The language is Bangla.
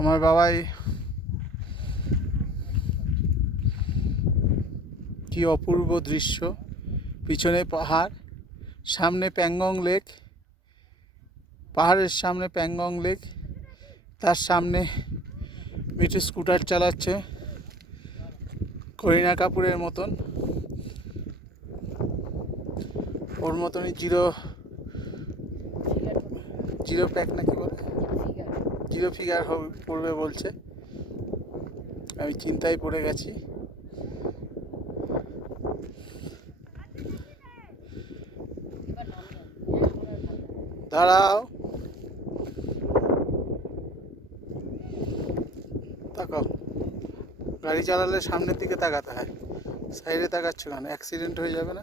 আমার বাবাই কি অপূর্ব দৃশ্য। পিছনে পাহাড়, সামনে প্যাংগং লেক, পাহাড়ের সামনে প্যাংগং লেক, তার সামনে মিঠু স্কুটার চালাচ্ছে করিনা কাপুরের মতন। ওর মতনই জিরো জিরো প্যাক নাকি বলে? জিরো ফিগার হবে পড়বে বলছে। আমি চিন্তায় পড়ে গেছি। দাঁড়াও। তাকাও। গাড়ি চালালে সামনের দিকে তাকাতে হয়। সাইডে তাকাচ্ছ কেন? অ্যাক্সিডেন্ট হয়ে যাবে না?